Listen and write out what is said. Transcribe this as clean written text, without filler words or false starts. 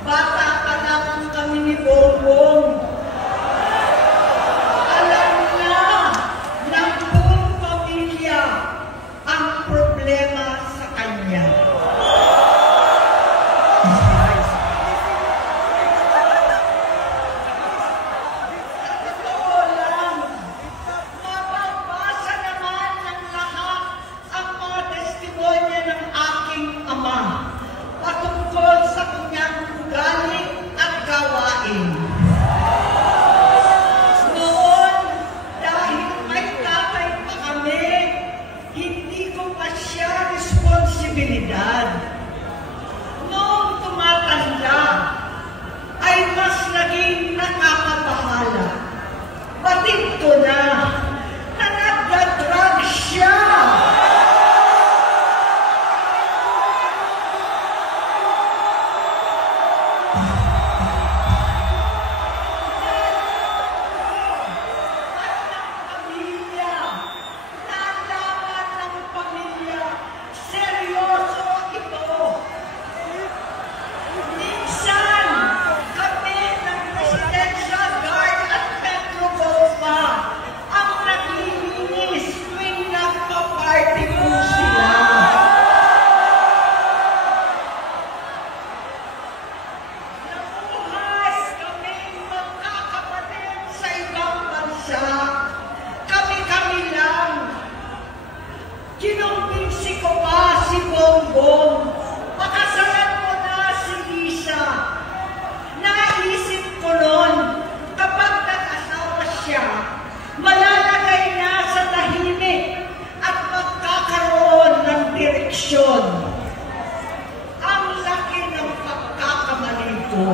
Bata pa lang kami ni Bongbong. Alam na ng buong pamilya ang problema sa kanya. Noong tumatanda, ay mas naging nakakabahala. Batid ko na nagdadrag siya. Kami-kami lang. Kinumbinsi ko pa si Bongbong. Pakasalan mo na si Lisa. Naisip ko noon, kapag nag-asawa siya, malalagay na sa tahimik at magkakaroon ng direksyon. Ang laki ng pagkakamali ko.